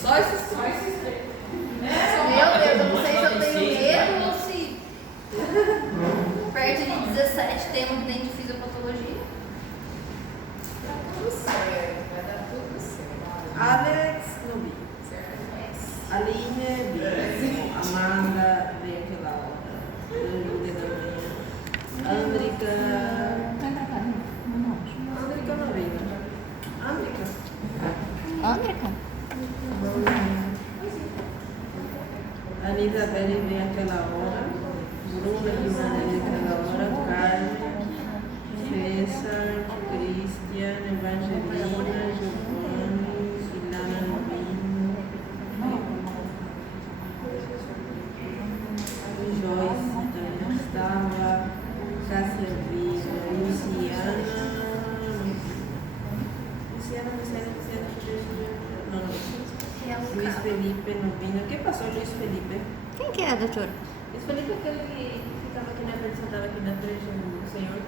Só esses três. Meu Deus, eu não sei se eu tenho medo ou se perto de 17 tem um que tem de fisiopatologia. Tá tudo certo, vai dar tudo certo. Alex no B. Aline B. Amanda B aquela hora. Júlia também. Andrica. Andrica não veio. Andrica. Anitta Belli vem aquela hora. Bruna Guimarães aquela hora. Carmen. César. Cristian. Evangelina. Giovanni. Ilana Novino. Joyce também estava. Cássia Vila. Luciana. Não. Luiz Felipe Novino. O que passou, Luiz Felipe? Quem que é, doutora? Luiz Felipe é aquele que ficava aqui na frente, sentava aqui na frente do senhor.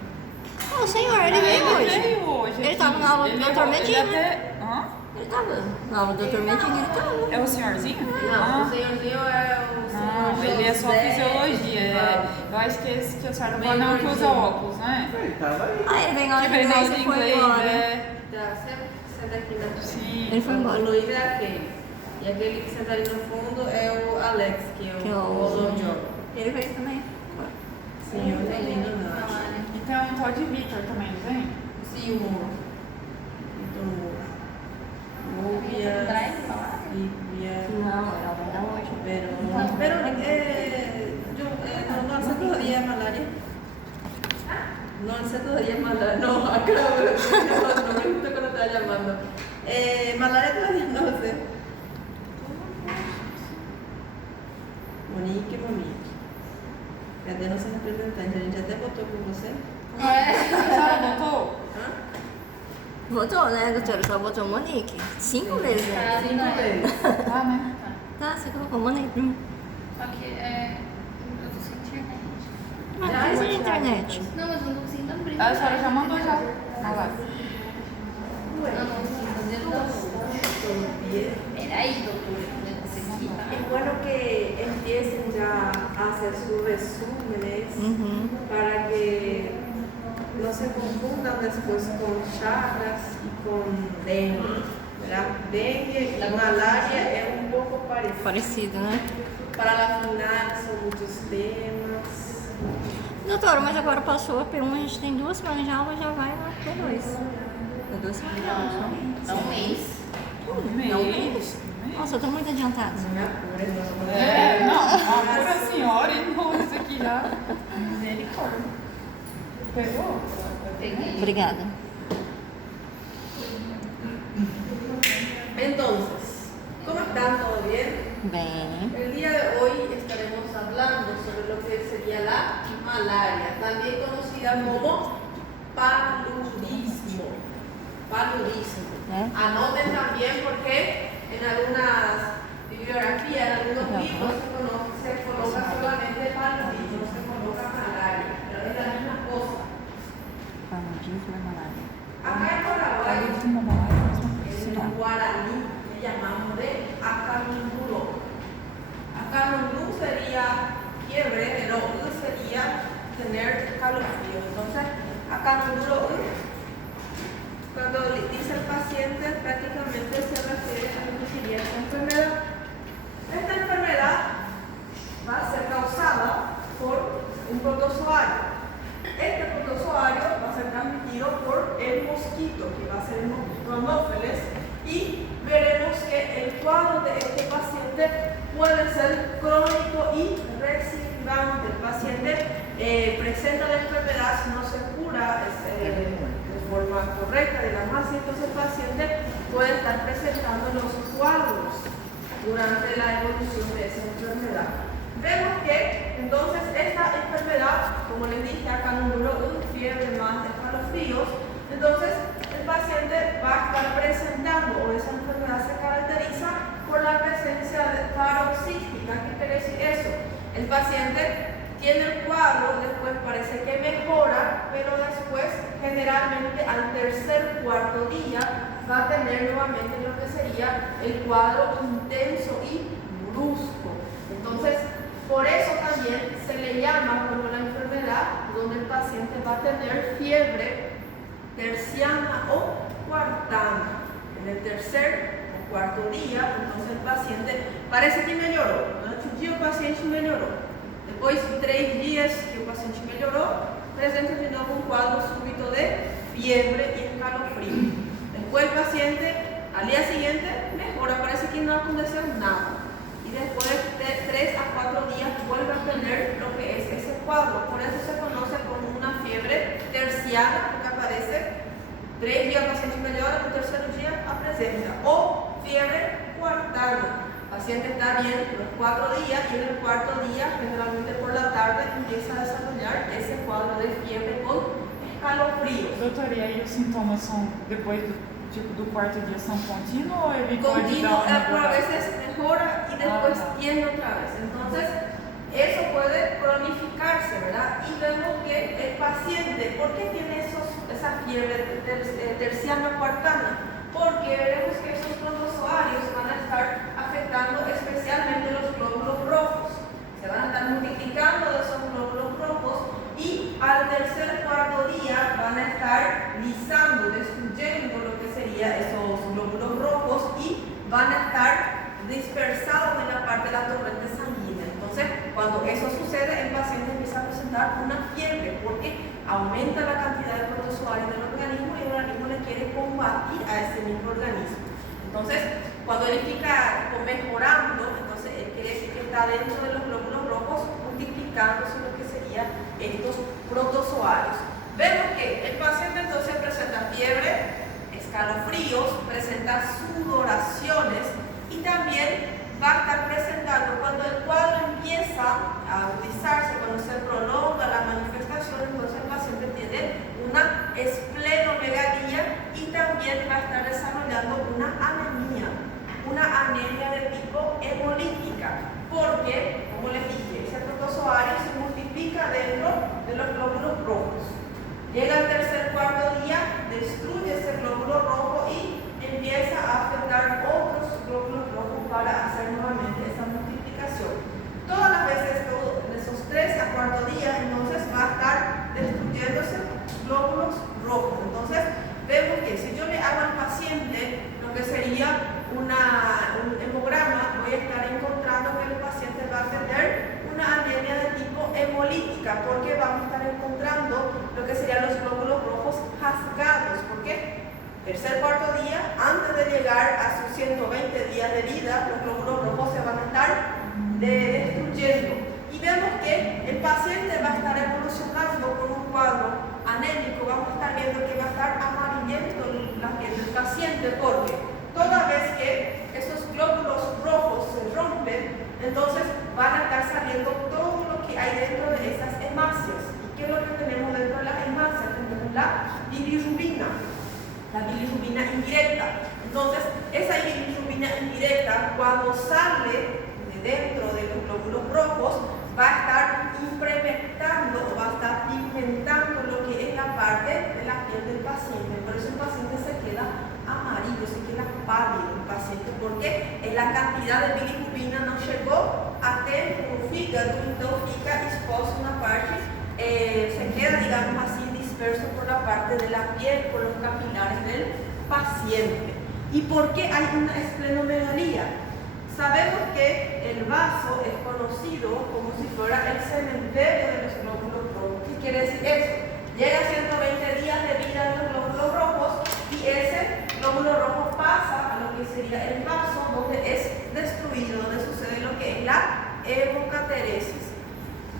Ah, o senhor, ele veio hoje. Ele tava na aula do Dr. Medina. Ele tava na aula do Dr. Medina, ele tava. É o senhorzinho? Não, o senhorzinho é o senhor. Não, ele é só José. fisiologia. Eu acho que esse que o senhor não não que usa óculos, né? Ele tava aí. Ah, ele veio na aula Que de veio na aula inglês de e foi inglês, embora. Tá, senta aqui na frente. Sim. Ele foi embora. O Luiz é aquele. E aquele que senta ali no fundo é o Alex, que é o Olondió. Ele veio também. Sim, eu não lindo não. Então pode Vitor também, vem? Sim, o Moro. Então, Múbia, Lívia, Não, ela vai dar hoje. Verônica, no al centro de día malaria. No al centro de día malaria. No, acá no me gusta cuando estaba llamando. Malaria todavía no sé. Monique. Cadê nossa representante? A gente até votou por você. A senhora votou? Hã? Votou, né, doutora? Só votou Monique. 5 vezes, né? 5 vezes. Tá, né? Tá, você colocou Monique. Só que eu tô sem internet. Mas não precisa de internet. Não, mas eu não tô conseguindo abrir. A senhora já mandou já. Ah lá. Eu não consigo fazer não. Peraí, doutora, eu não consegui. Es bueno que empiecen ya a hacer sus resúmenes para que no se confundan después con Chagas y con dengue, ¿verdad? Dengue y malaria es un poco parecido. Parecido, né? Para la final son muchos temas. Doutora, mas agora passou a P1, a gente tem 2 semanas de aula, já vai lá para 2. 2 semanas de aula só. Dá um mês. Não, mês. Nossa, eu tô muito adiantada. É, não, a pura senhora e não, isso aqui já. Misericórdia. Pegou? Peguei. Obrigada. Entonces, ¿cómo están? ¿Todo bien? Bem. El día de hoy estaremos hablando sobre lo que sería la malaria, también conocida como paludismo. Paludismo. Anoten también porque en algunas bibliografías, en algunos libros se coloca solamente paludismo, no se coloca malaria, pero es la misma cosa. Paludismo e malária. Acá en Paraguay, en el guaraní, le llamamos de acanundulo. Acanundú sería fiebre, el U sería tener calofrío. Entonces, acanundulo, cuando dice el paciente, prácticamente se refiere a lo que sería esta enfermedad. Esta enfermedad va a ser causada por un protozoario. Este protozoario va a ser transmitido por el mosquito, que va a ser el mosquito anófeles, y veremos que el cuadro de este paciente puede ser crónico y recidivante. El paciente presenta la enfermedad, si no se cura de forma correcta, digamos así, entonces el paciente puede estar presentando los cuadros durante la evolución de esa enfermedad. Vemos que entonces esta enfermedad, como les dije, acanundulo, fiebre más escalofríos, entonces el paciente va a estar presentando, o esa enfermedad se caracteriza por la presencia de paroxística. ¿Qué quiere decir eso? El paciente tiene el cuadro, después parece que mejora, pero después generalmente al tercer cuarto día va a tener nuevamente lo que sería el cuadro intenso y brusco. Entonces, por eso también se le llama como la enfermedad donde el paciente va a tener fiebre terciana o cuartana. En el tercer o cuarto día, entonces el paciente parece que melhorou. Durante o dia o paciente melhorou. Depois de 3 dias que o paciente melhorou, apresenta de novo um quadro súbito de fiebre y escalofrío. Después el paciente al día siguiente mejora, parece que no aconteceu nada. Y después de 3 a 4 días vuelve a tener lo que es ese cuadro. Por eso se conoce como una fiebre terciana, porque aparece 3 días el paciente melhora, el tercer día apresenta. O fiebre cuartana. El paciente está bien los 4 días y en el cuarto día, generalmente por la tarde, empieza a desarrollar ese cuadro de fiebre con escalofríos. Doutora, e aí os sintomas são depois do quarto dia são contínuos ou ele pode Continuo, dar pero a veces mejora y después tiene otra vez. Entonces, eso puede cronificarse, ¿verdad? Y vemos que el paciente, ¿por qué tiene esa fiebre terciana cuartana? Porque vemos que esos protozoarios van a estar afectando especialmente los glóbulos rojos. Se van a estar multiplicando de esos glóbulos rojos y al tercer cuarto día van a estar lisando, destruyendo lo que serían esos glóbulos rojos y van a estar dispersados en la parte de la torrente sanguínea. Entonces, cuando eso sucede, el paciente empieza a presentar una fiebre porque aumenta la cantidad de protozoarios del organismo y el organismo le quiere combatir a ese microorganismo. Entonces, cuando él fica mejorando, entonces él quiere decir que está dentro de los glóbulos rojos multiplicándose lo que serían estos protozoarios. Vemos que el paciente entonces presenta fiebre, escalofríos, presenta sudoraciones y también va a estar presentando, cuando el cuadro empieza a agudizarse, cuando se prolonga la manifestación, entonces el paciente tiene una esplenomegalia y también va a estar desarrollando una anemia de tipo hemolítica, porque, como les dije, ese protozoario se multiplica dentro de los glóbulos rojos. Llega al tercer cuarto día, destruye ese glóbulo rojo y empieza a afectar otros glóbulos rojos para hacer nuevamente esa multiplicación. Todas las veces, en esos 3 a 4 días, entonces va a estar destruyéndose glóbulos rojos. Entonces, vemos que si yo le hago al paciente lo que sería un hemograma, voy a estar encontrando que el paciente va a tener una anemia de tipo hemolítica, porque vamos a estar encontrando lo que serían los glóbulos rojos rasgados. ¿Por qué? Tercer cuarto día, antes de llegar a sus 120 días de vida, los glóbulos rojos se van a estar destruyendo. Y vemos que el paciente va a estar evolucionando con un cuadro anémico. Vamos a estar viendo que va a estar amarillento la piel del paciente, porque toda vez que esos glóbulos rojos se rompen, entonces van a estar saliendo todo lo que hay dentro de esas hemácias. ¿Y qué es lo que tenemos dentro de las hemácias? Tenemos la bilirrubina. La bilirrubina indirecta. Entonces, esa bilirrubina indirecta, cuando sale de dentro de los glóbulos rojos, va a estar implementando o va a estar pigmentando lo que es la parte de la piel del paciente. Por eso el paciente se queda amarillo, se queda pálido el paciente, porque la cantidad de bilirrubina no llegó até o fígado, então fica expuesto una parte, se queda, digamos así, disperso por la parte de la piel, por los capilares del paciente. ¿Y por qué hay una esplenomegalia? Sabemos que el vaso es conocido como si fuera el cementerio de los glóbulos rojos. ¿Qué quiere decir eso? Llega a 120 días de vida de los glóbulos rojos y ese glóbulo rojo pasa a lo que sería el vaso, donde es destruido, donde sucede lo que es la hemocateresis.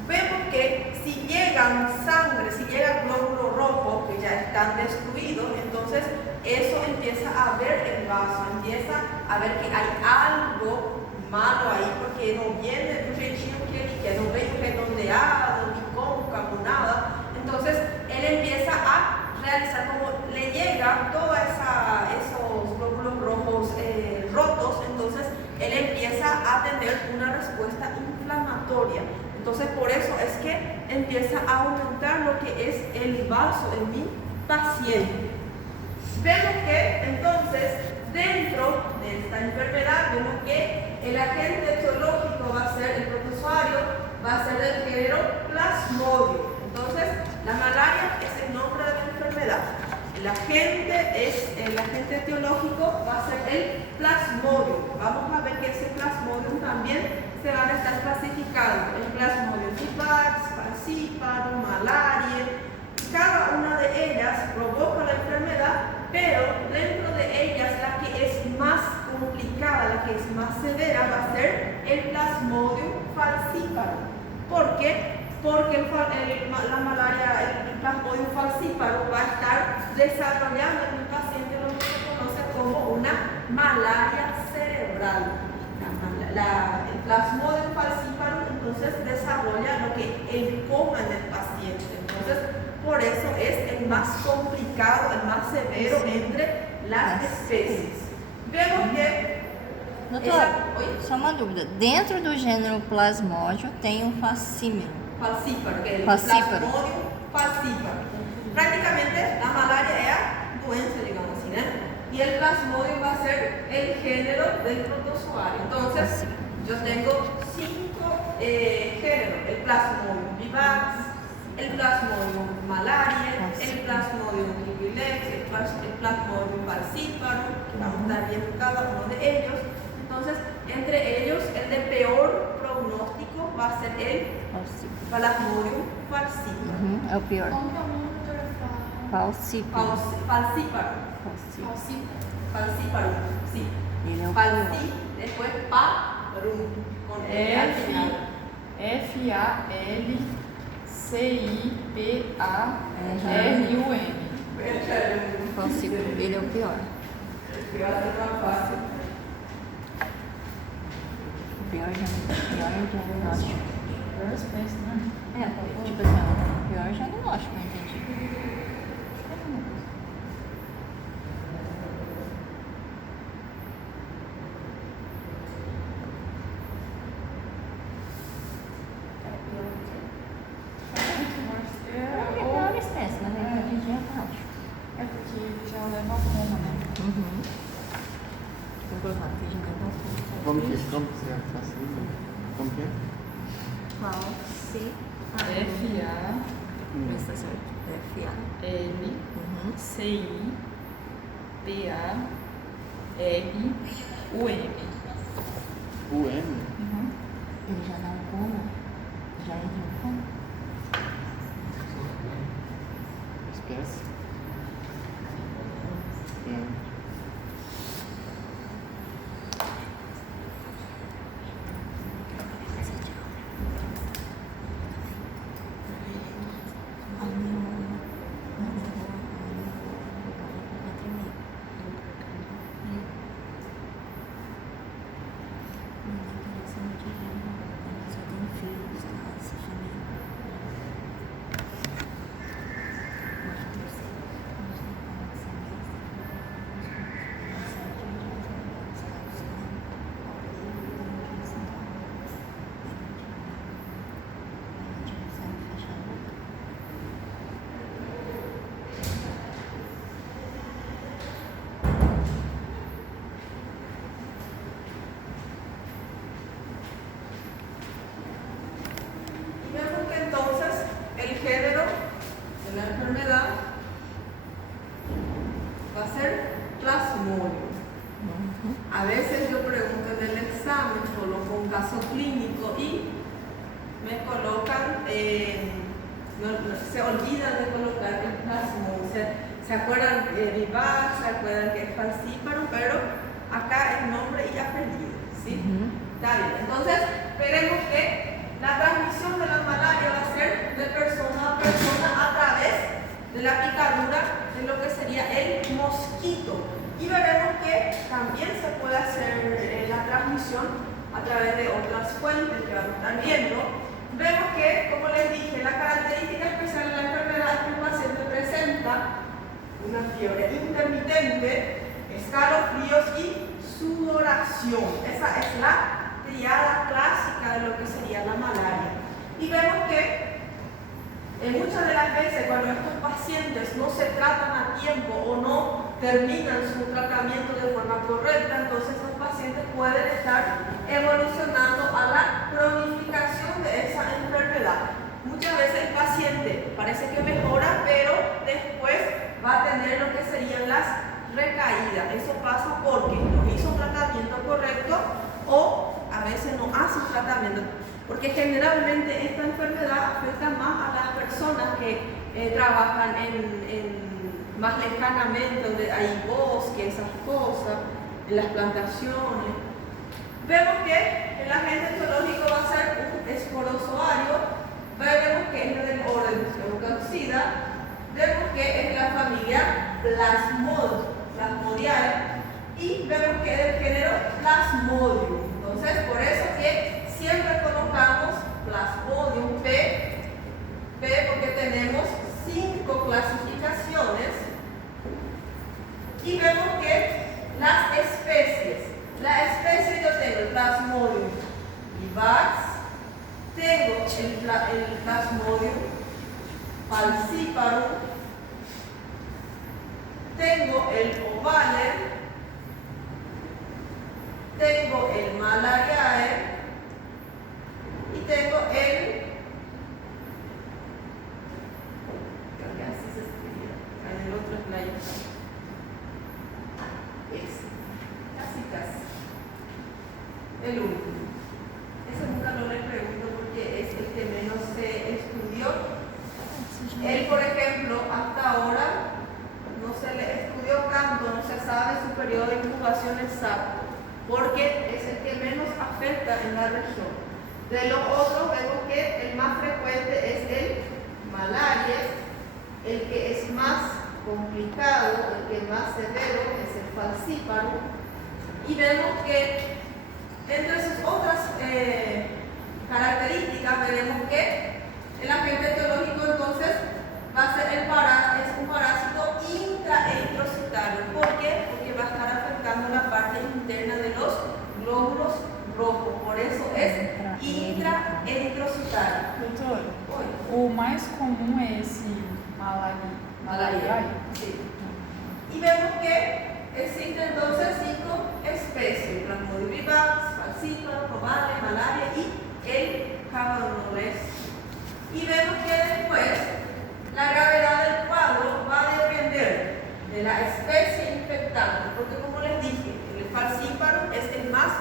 Vemos que si llegan sangre, si llega glóbulo rojo que ya están destruidos, entonces eso empieza a ver el vaso, empieza a ver que hay algo malo ahí, porque no viene do jeitinho que ele quer, no viene redondeado, ni cóncavo, nada. Entonces él empieza a realizar, como le llega todos esos glóbulos rojos rotos, entonces él empieza a tener una respuesta inflamatoria. Entonces por eso es que empieza a aumentar lo que es el vaso en mi paciente. Vemos que entonces dentro de esta enfermedad vemos que el agente etiológico va a ser el protozoario, va a ser del género Plasmodium. Entonces la malaria es el nombre de la enfermedad. El agente etiológico va a ser el Plasmodium. Vamos a ver que ese Plasmodium también se van a estar clasificando. El Plasmodium vivax, falciparum, malaria. Cada una de ellas provoca la enfermedad, pero dentro de ellas la que es más complicada, la que es más severa va a ser el Plasmodium falciparum. ¿Por qué? Porque la malaria, el Plasmodium falciparum va a estar desarrollando en el paciente lo que se conoce como una malaria cerebral. El Plasmodium falciparum entonces desarrolla lo que el coma en el paciente. Entonces, por eso es el más complicado, el más severo entre las especies. Vemos que Doutora, só uma dúvida. Dentro do gênero Plasmodium tem um falcímero. Falcíparo, que é o Falcíparo. Plasmodium falcíparo. Prácticamente la malaria es la doença, digamos así, ¿no? Y el Plasmodium va a ser el género del protozoario. Entonces, yo tengo 5 géneros: el Plasmodium vivax, el Plasmodium malaria, el Plasmodium equilex, el Plasmodium falciparum, que vamos a estar viendo cada uno de ellos. Entonces, entre ellos, el de peor pronóstico va a ser el Plasmodium falciparum. É o pior. Como que é o nome, doutora? Falcíparo. Falciparum. Falciparum, sí. Ele é o Falci, pior. después parum, con E al final. Falciparum. Falcíparo. Ele é o pior. Pior é mais fácil. O pior é o diagnóstico. First place, né? É, tipo assim, o pior é o diagnóstico, eu entendi. É a pior espécie, mas aí eu entendi diagnóstico. É porque ele já leva a coma, né? Uhum. Vou colocar aqui de novo. Como que é assim? Como que é? Falcíparo. Vê se tá certo. F-A-L-C-I-P-A-R-U-M. O M? Ele já dá um coma? Já entra um coma? Espécie? A veces yo pregunto en el examen, coloco un caso clínico y me colocan, se olvidan de colocar el Plasmodium. Se acuerdan de vivax, se acuerdan que es falciparum, pero acá es nombre y apellido, ¿sí? Está bien. Entonces, veremos que la transmisión de la malaria va a ser de persona a persona a través de la picadura de lo que sería el mosquito. Y veremos que también se puede hacer la transmisión a través de otras fuentes que vamos a estar viendo. Vemos que, como les dije, la característica especial de la enfermedad es que el paciente presenta una fiebre intermitente, escalofríos y sudoración. Esa es la triada clásica de lo que sería la malaria. Y vemos que muchas de las veces cuando estos pacientes no se tratan a tiempo o no terminan su tratamiento de forma correcta, entonces los pacientes pueden estar evolucionando a la cronificación de esa enfermedad. Muchas veces el paciente parece que mejora, pero después va a tener lo que serían las recaídas. Eso pasa porque no hizo un tratamiento correcto o a veces no hace un tratamiento. Porque generalmente esta enfermedad afecta más a las personas que trabajan más lejanamente, donde hay bosques, esas cosas, en las plantaciones. Vemos que el agente etiológico va a ser un esporozoario. Vemos que es del orden Eucaucida. Vemos que es la familia Plasmodiae y vemos que es del género Plasmodium. Entonces, por eso que siempre colocamos Plasmodium P porque tenemos 5 clasificaciones. Y vemos que las especies. La especie yo tengo el Plasmodium vivax, tengo el Plasmodium falciparum, tengo el ovale, tengo el malariae y tengo el, creo que así se escribía, en el otro slide. Casi. El último. Ese nunca no le pregunto porque es el que menos se estudió. Él, por ejemplo, hasta ahora no se le estudió tanto, no se sabe su periodo de incubación exacto, porque es el que menos afecta en la región. De los otros vemos que el más frecuente es el malaria, el que es más complicado, el que más severo es el falciparum, y vemos que entre sus otras características veremos que el agente etiológico entonces va a ser es un parásito intraeritrocitario. ¿Por qué? Porque va a estar afectando la parte interna de los glóbulos rojos, por eso es intraeritrocitario. Doutor, o mais comum é esse malaria. Sí. Y vemos que existen entonces 5 especies: Plasmodium vivax, falciparum, ovale, malaria y el cabanules. Y vemos que después la gravedad del cuadro va a depender de la especie infectante, porque como les dije, el falciparum es el más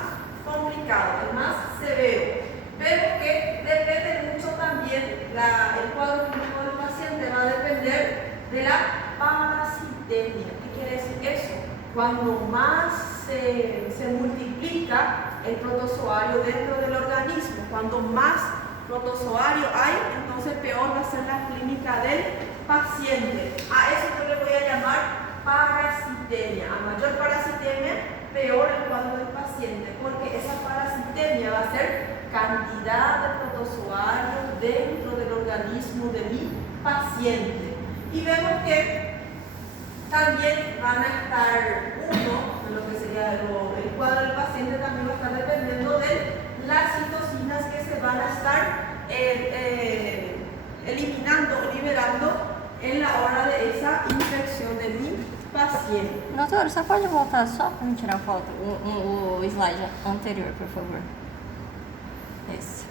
complicado, el más severo. Vemos que depende mucho también, el cuadro clínico del paciente va a depender de la parasitemia. ¿Qué quiere decir eso? Cuando más se multiplica el protozoario dentro del organismo, cuando más protozoario hay, entonces peor va a ser la clínica del paciente. A eso yo le voy a llamar parasitemia. A mayor parasitemia, peor el cuadro del paciente, porque esa parasitemia va a ser cantidad de protozoarios dentro del organismo de mi paciente. Y vemos que también van a estar lo que sería el cuadro del paciente también va a estar dependiendo de las citocinas que se van a estar eliminando o liberando en la hora de esa infección de mi paciente. Doutor, você pode voltar só para me tirar a foto? O slide anterior, por favor. Esse.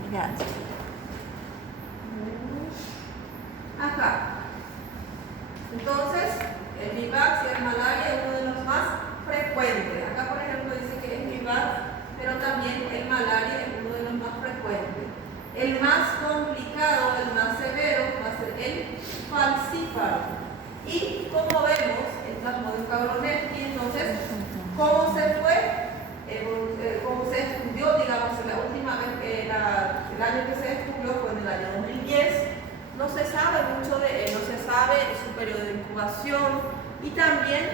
Obrigada. Acá. Entonces, el vivax y el malaria es uno de los más frecuentes. Acá, por ejemplo, dice que es vivax, pero también el malaria es uno de los más frecuentes. El más complicado, el más severo, va a ser el falciparum. Y como vemos, el Plasmodium cabriolensis, entonces, ¿cómo se fue? Como se estudió, digamos, la última vez, el año que se estudió fue en el año 2010, no se sabe mucho de él, no se sabe su periodo de incubación y también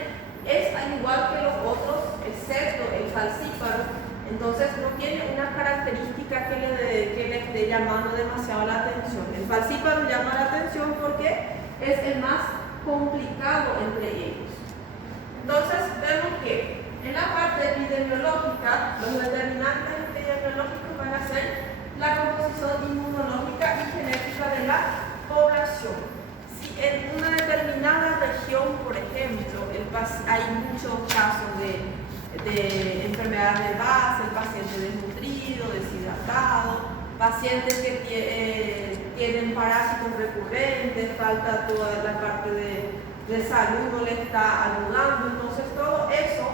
es al igual que los otros, excepto el falciparum, entonces no tiene una característica que le esté llamando demasiado la atención. El falciparum llama la atención porque es el más complicado entre ellos. Entonces vemos que en la parte epidemiológica, los determinantes epidemiológicos van a ser la composición inmunológica y genética de la población. Si en una determinada región, por ejemplo, hay muchos casos de enfermedades de base, el paciente desnutrido, deshidratado, pacientes que tienen parásitos recurrentes, falta toda la parte de salud, no le está ayudando, entonces todo eso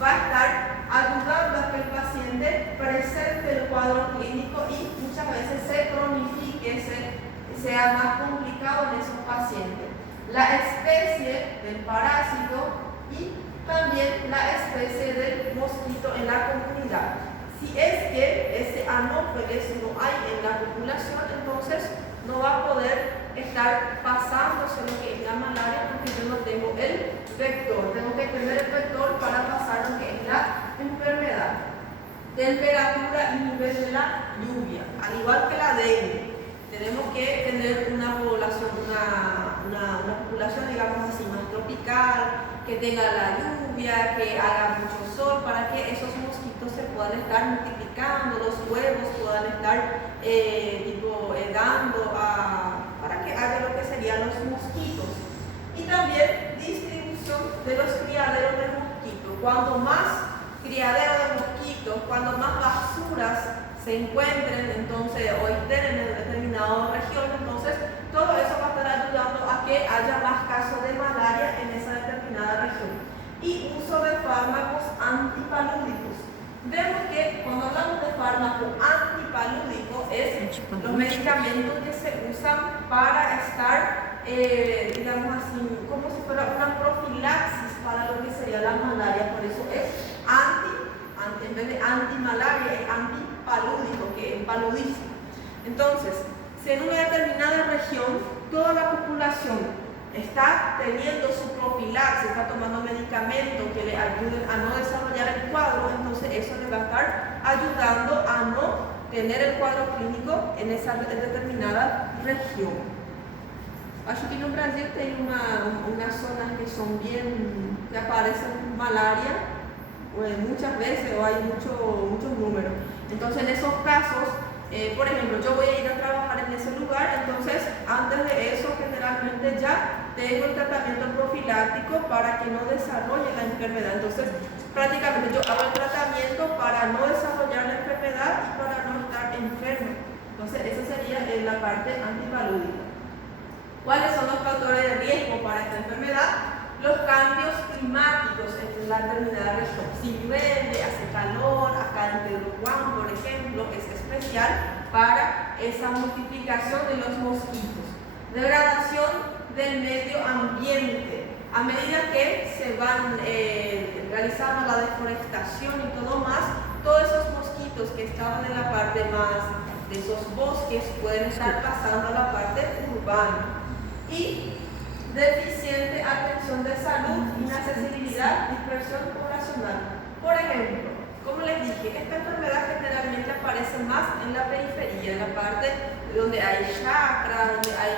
va a estar ayudando a que el paciente presente el cuadro clínico y muchas veces se cronifique, sea más complicado en esos pacientes. La especie del parásito y también la especie del mosquito en la comunidad. Si es que ese anófeles no hay en la población, entonces no va a poder estar pasándose lo que es la malaria porque yo no tengo el vector. Tengo que tener el vector para pasar lo que es la enfermedad. Temperatura y nivel de la lluvia, al igual que la dengue. Tenemos que tener una población, una población, digamos así, más tropical, que tenga la lluvia, que haga mucho sol, para que esos mosquitos se puedan estar multiplicando, los huevos puedan estar dando para que haya lo que serían los mosquitos. Y también distribución de los criaderos de mosquitos. Cuando más criadero de mosquitos, cuando más basuras se encuentren entonces o estén en una determinada región, entonces todo eso va a estar ayudando a que haya más casos de malaria en esa determinada región. Y uso de fármacos antipalúdicos. Vemos que cuando hablamos de fármaco antipalúdico es los medicamentos que se usan para estar, digamos así, como si fuera una profilaxis para lo que sería la malaria. Por eso es en vez de antimalaria, es antipalúdico, que es paludismo. Entonces, si en una determinada región toda la población está teniendo su profilaxis, está tomando medicamentos que le ayuden a no desarrollar el cuadro, entonces eso le va a estar ayudando a no tener el cuadro clínico en esa determinada región. Acho que no Brasil tem umas zonas que son bien, que aparecen malaria muchas veces o hay muchos números. Entonces en esos casos, por ejemplo, yo voy a ir a trabajar en ese lugar, entonces antes de eso generalmente ya tengo el tratamiento profiláctico para que no desarrolle la enfermedad. Entonces prácticamente yo hago el tratamiento para no desarrollar la enfermedad y para no estar enfermo. Entonces esa sería la parte antipalúdica. ¿Cuáles son los factores de riesgo para esta enfermedad? Los cambios climáticos en la determinada región. Si llueve, hace calor, acá en Pedro Juan, por ejemplo, es especial para esa multiplicación de los mosquitos. Degradación del medio ambiente. A medida que se van realizando la deforestación y todo más, todos esos mosquitos que estaban en la parte más de esos bosques pueden estar pasando a la parte urbana. Y deficiente atención de salud, inaccesibilidad, dispersión poblacional. Por ejemplo, como les dije, esta enfermedad generalmente aparece más en la periferia, en la parte donde hay chacras, donde hay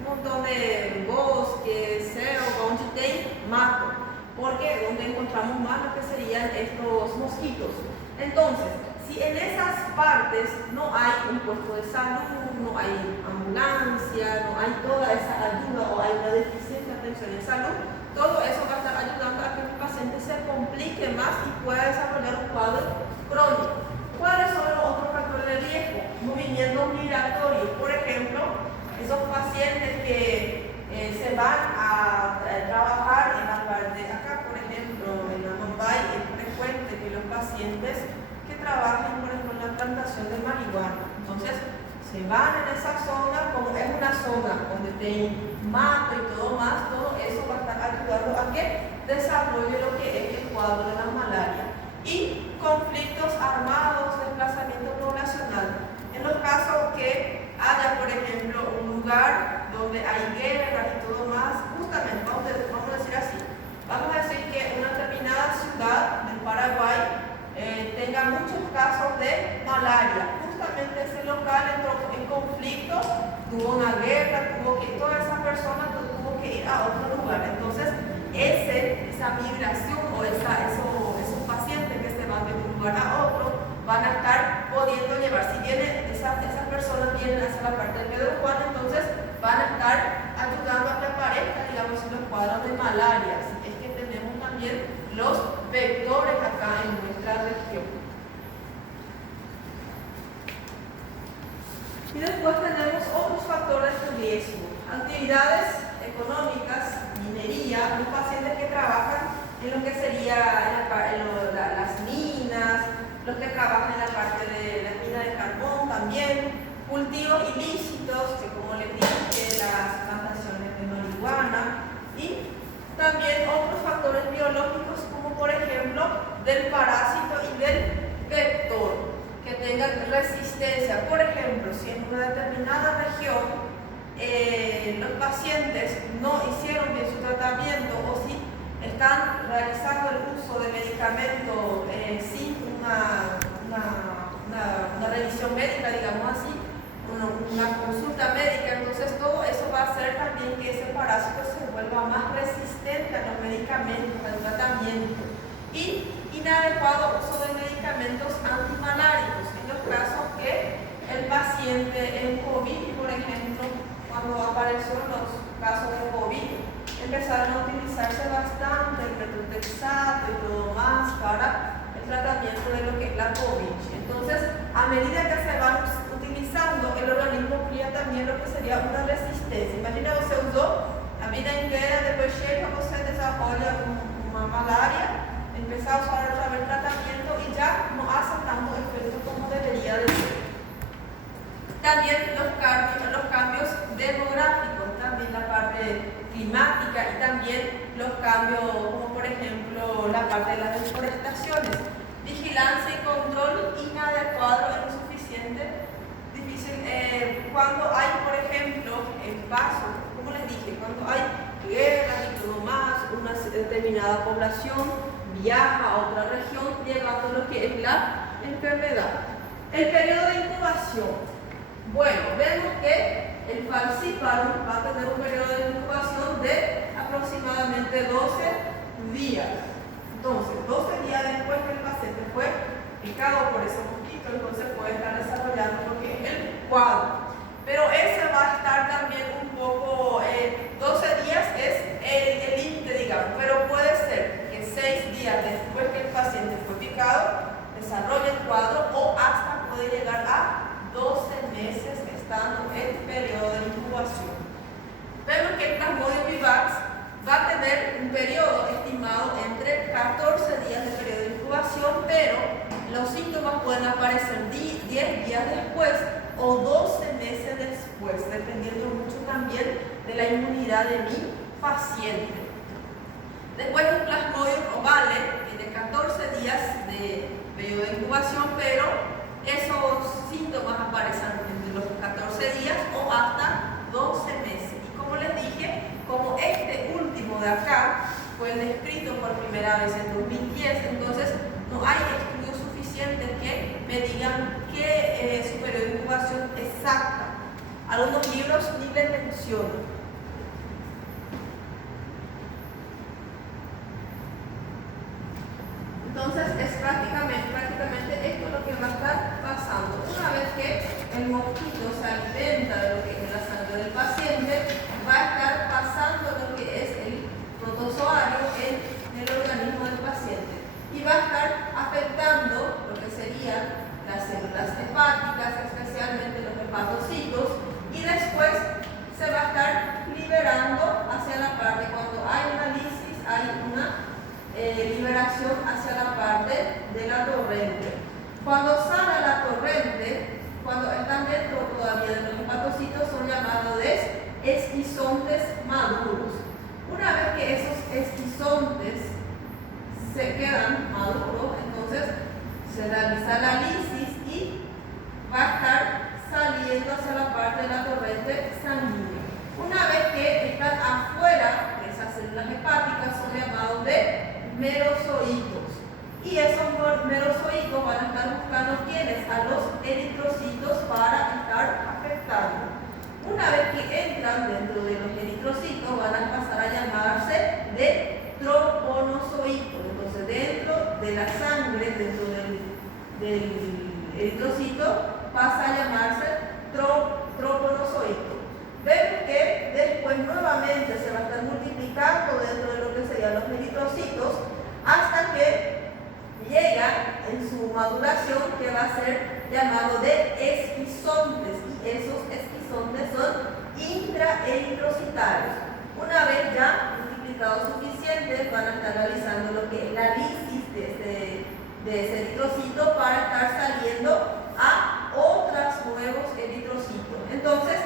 un montón de bosques, selva, donde hay mato, porque donde encontramos más lo que serían estos mosquitos. Entonces, si en esas partes no hay un puesto de salud, no hay ambulancia, no hay toda esa ayuda o hay una deficiente atención en salud, todo eso va a estar ayudando a que el paciente se complique más y pueda desarrollar un cuadro crónico. ¿Cuáles son los otros factores de riesgo? Movimientos migratorios. Por ejemplo, esos pacientes que se van a trabajar en la parte de acá, por ejemplo, en la Mumbai, es frecuente que los pacientes que trabajen, por ejemplo, en la plantación de marihuana. Entonces, se van en esa zona, como es una zona donde hay mato y todo más, todo eso va a estar ayudando a que desarrolle lo que es el cuadro de la malaria. Y conflictos armados, desplazamiento poblacional. En los casos que haya, por ejemplo, un lugar donde hay guerras y todo más, justamente, vamos a decir así, vamos a decir que una determinada ciudad del Paraguay tenga muchos casos de malaria. Justamente ese local entró en conflicto, tuvo una guerra, todas esas personas tuvo que ir ir a otro lugar. Entonces, esa migración o esos pacientes que se van de un lugar a otro van a estar pudiendo llevar. Si vienen esas personas vienen hacia la parte de Pedro Juan, entonces van a estar ayudando a que aparezcan, digamos, los cuadros de malaria. Así es que tenemos también los vectores acá en nuestra región. Y después tenemos otros factores de riesgo. Actividades económicas, minería, los pacientes que trabajan en lo que sería las minas, los que trabajan en la parte de las minas de carbón también, cultivos ilícitos, que como les dije, las plantaciones de marihuana, y también otros factores biológicos como por ejemplo del parásito y del vector, que tengan resistencia. Por ejemplo, si en una determinada región los pacientes no hicieron bien su tratamiento o si están realizando el uso de medicamentos sin una revisión médica, digamos así, una consulta médica, entonces todo eso va a hacer también que ese parásito se vuelva más resistente a los medicamentos, al tratamiento. Y inadecuado uso de medicamentos antimaláricos, en los casos que el paciente en COVID, por ejemplo, cuando aparecieron los casos de COVID, empezaron a utilizarse bastante el metotrexato y todo más para el tratamiento de lo que es la COVID. Entonces, a medida que se van utilizando, el organismo cría también lo que sería una resistencia. Imagina, você usou a vida inteira, depois chega, você desenvolve uma malaria, empieza a usar otra vez el tratamiento y ya no hace tanto efecto como debería de ser. También los cambios demográficos, también la parte climática y también los cambios como por ejemplo la parte de las deforestaciones. Vigilancia y control inadecuado e insuficiente, difícil, cuando hay por ejemplo pasos, como les dije, cuando hay guerras y todo más, una determinada población viaja a otra región llevando lo que es la enfermedad. El periodo de incubación. Bueno, vemos que el falciparum va a tener un periodo de incubación de aproximadamente 12 días. Entonces, 12 días después que el paciente fue picado por ese mosquito, entonces puede estar desarrollando lo que es el cuadro. Pero ese va a estar también un poco, 12 días es el límite, digamos, pero puede ser que 6 días después que el paciente fue picado desarrolle el cuadro o hasta puede llegar a 12 meses estando en periodo de incubación. Vemos que el Plasmodium vivax va a tener un periodo estimado entre 14 días de periodo de incubación, pero los síntomas pueden aparecer 10 días después o 12 meses después, dependiendo mucho también de la inmunidad de mi paciente. Después un Plasmodium ovale de 14 días de periodo de incubación, pero esos síntomas aparecen entre los 14 días o hasta 12 meses. Y como les dije, como este último de acá fue descrito por primera vez en 2010, entonces no hay estudios suficientes que me digan qué su periodo de incubación exacta. Algunos libros ni les mencionan. Entonces es prácticamente esto lo que va a estar pasando. Una vez que el mosquito se alimenta de lo que es la sangre del paciente, va a estar pasando lo que es el protozoario en el organismo del paciente y va a estar afectando lo que serían las células hepáticas, especialmente los hepatocitos, y después se va a estar liberando hacia la parte, cuando hay una lisis, hay una liberación hacia la parte de la torrente. Cuando sale la torrente, cuando están dentro todavía de los hepatocitos, son llamados esquizontes maduros. Una vez que esos esquizontes se quedan maduros, entonces se realiza la lisis y va a estar saliendo hacia la parte de la torrente sanguínea. Una vez que están afuera de esas células hepáticas, son llamados de merozoitos, y esos merozoitos van a estar buscando quiénes, a los eritrocitos para estar afectando. Una vez que entran dentro de los eritrocitos, van a pasar a eritrocito pasa a llamarse troponozoito. Vemos que después nuevamente se va a estar multiplicando dentro de lo que serían los eritrocitos hasta que llega en su maduración, que va a ser llamado de esquizontes, y esos esquizontes son intraeritrocitarios. Una vez ya multiplicados suficientes, van a estar realizando lo que es la lisis de ese eritrocito para estar saliendo a otros nuevos eritrocitos. Entonces,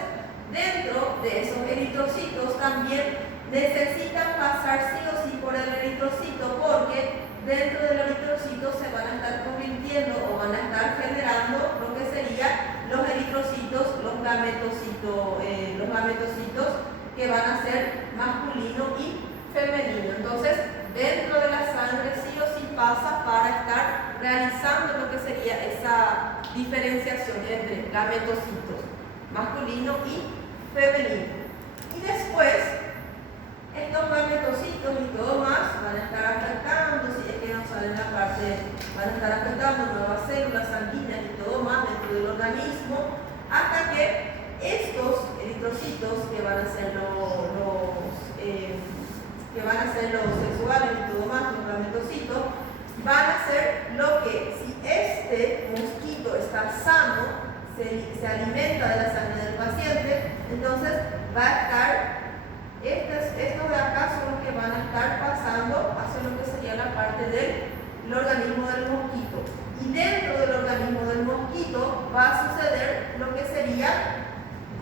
dentro de esos eritrocitos también necesitan pasar sí o sí por el eritrocito, porque dentro del eritrocito se van a estar convirtiendo o van a estar generando lo que serían los eritrocitos, los gametocitos que van a ser masculino y femenino. Entonces, dentro de la sangre sí o sí pasa para estar realizando lo que sería esa diferenciación entre gametocitos, masculino y femenino. Y después, estos gametocitos y todo más van a estar afectando, si es que no salen la parte, van a estar afectando nuevas células sanguíneas y todo más dentro del organismo, hasta que estos eritrocitos, que van a ser los sexuales y todo más, los gametocitos, van a ser lo que, si este mosquito está sano, se alimenta de la sangre del paciente, entonces va a estar, estos de acá son los que van a estar pasando hacia lo que sería la parte del organismo del mosquito. Y dentro del organismo del mosquito va a suceder lo que sería,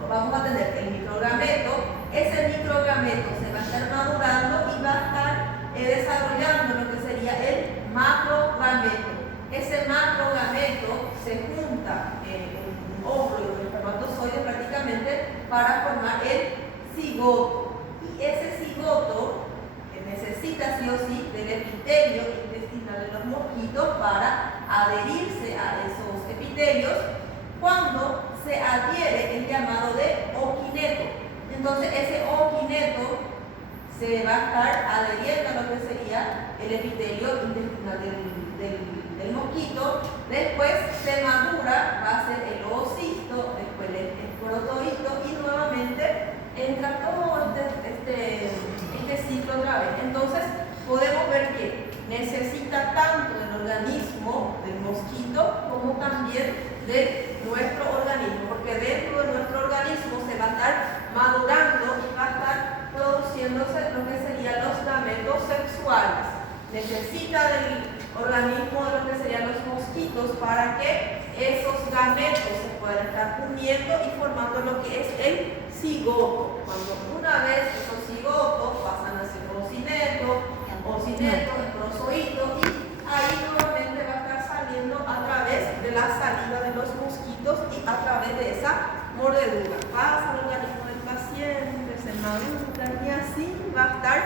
vamos a tener el microgameto. Ese microgameto se va a estar madurando y va a estar desarrollando lo que sería el macrogameto. Ese macrogameto se junta en un óvulo y un espermatozoide prácticamente para formar el cigoto. Y ese cigoto necesita sí o sí del epitelio intestinal de los mosquitos para adherirse a esos epitelios. Cuando se adhiere el llamado de oquineto, entonces ese oquineto se va a estar adheriendo a lo que sería el epitelio intestinal del mosquito. Después se madura, va a ser el oocisto, después el esporozoito y nuevamente entra todo este ciclo otra vez. Entonces podemos ver que necesita tanto del organismo del mosquito como también de nuestro organismo, porque dentro de nuestro organismo se va a estar madurando y va a estar produciéndose lo que serían los gametos sexuales. Necesita del organismo de lo que serían los mosquitos para que esos gametos se puedan estar uniendo y formando lo que es el cigoto. Cuando una vez esos cigotos pasan a ser ocineto, esporozoito, y ahí nuevamente va a estar saliendo a través de la salida de los mosquitos y a través de esa mordedura. Pasa al organismo del paciente, se madura y así va a estar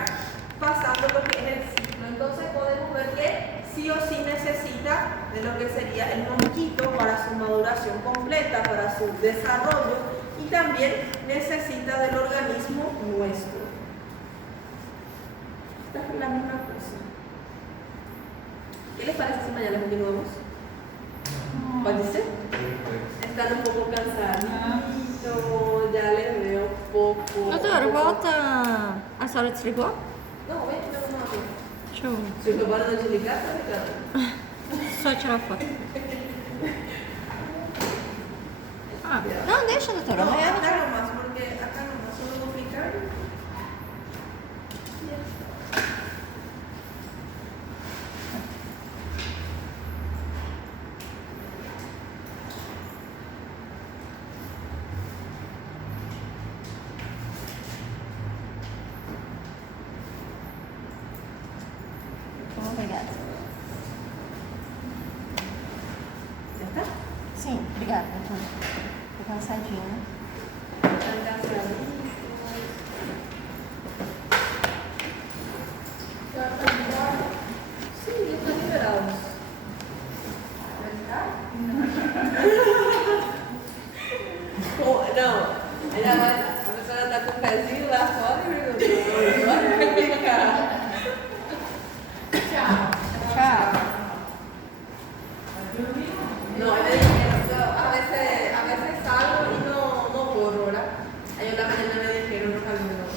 pasando lo que es el ciclo. Entonces podemos ver que sí o sí necesita de lo que sería el mosquito para su maduración completa, para su desarrollo, y también necesita del organismo nuestro. Esta es la misma cosa. ¿Qué les parece si mañana continuamos? ¿Puede ser? Están un poco cansaditos, ya les veo poco. Doutora, volta. A senhora desligou? Não, vem tirar uma foto. Deixa eu. Se acabaram de ligar, tá ligado? Só tirar foto. Ah, não, deixa, doutora. No, Amanhã. acá nomás, porque acá nomás solo vou picar. Obrigada. Já tá? Sim, obrigada, doutora. Tô cansadinha, né? Tá cansadinho. Já tá liberado? Sim, já tá liberado. Vai ficar? Não, ainda mais a pessoa tá com o pezinho lá fora e perguntou, vai ficar. Tchau. Tchau. Vai dormir? No, me dijeron, a veces salgo y no corro, ¿verdad? Aí da mañana me dijeron no caminho.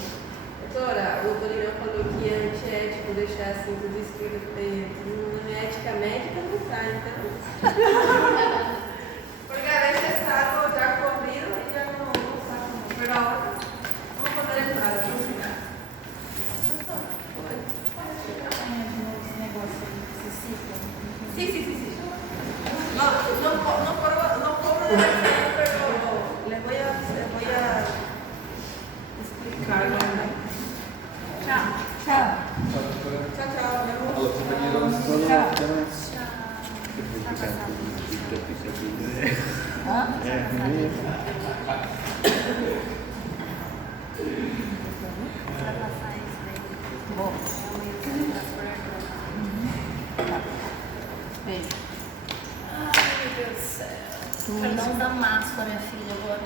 Doutora, o doutorino falou que é antiético deixar assim tudo escrito preto. Na minha ética médica não tá, então. Porque a veces salgo já corrido e já não saco. Pero ahora, vamos poner el brazo. Sí. No corro de la escena, pero les voy a explicar. Tchau. Chao. Alô, você tá aqui agora? Beijo. Ai, meu Deus do céu. Quero dar uns amassos pra minha filha agora.